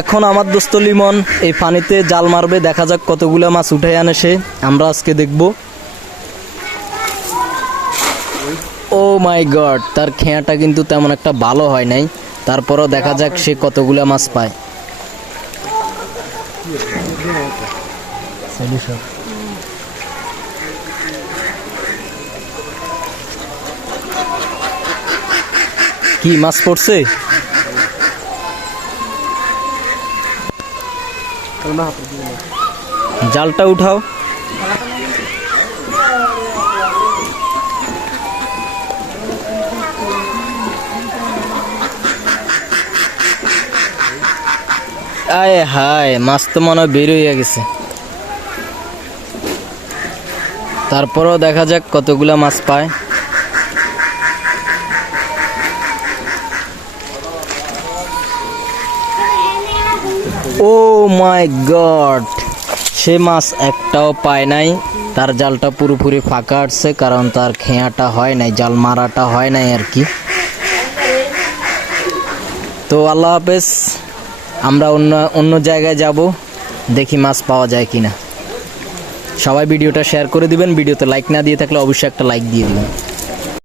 এখন আমার দোস্ত লিমন এই পানিতে জাল মারবে, দেখা যাক কতগুলো মাছ উঠে আনে সে। আমরা আজকে দেখব। ও মাই গড, তার খেয়াটা কিন্তু তেমন একটা ভালো হয় নাই। তারপরও দেখা যাক সে কতগুলো মাছ পায়। কি, মাছ পড়ছে? জালটা উঠাও। আয় হায়, মাছ তো মনে হয় বের হয়ে গেছে। তারপরেও দেখা যাক কতগুলা মাছ পায়। ও মাই গড সে মাছ একটাও পায় নাই। তার জালটা পুরোপুরি ফাঁকা আসছে কারণ তার খেয়াটা হয় নাই, জাল মারাটা হয় নাই আর কি। তো আল্লাহ হাফেজ, আমরা অন্য অন্য জায়গায় যাব, দেখি মাছ পাওয়া যায় কিনা। সবাই ভিডিওটা শেয়ার করে দিবেন, ভিডিওতে লাইক না দিয়ে থাকলে অবশ্যই একটা লাইক দিয়ে দিবেন।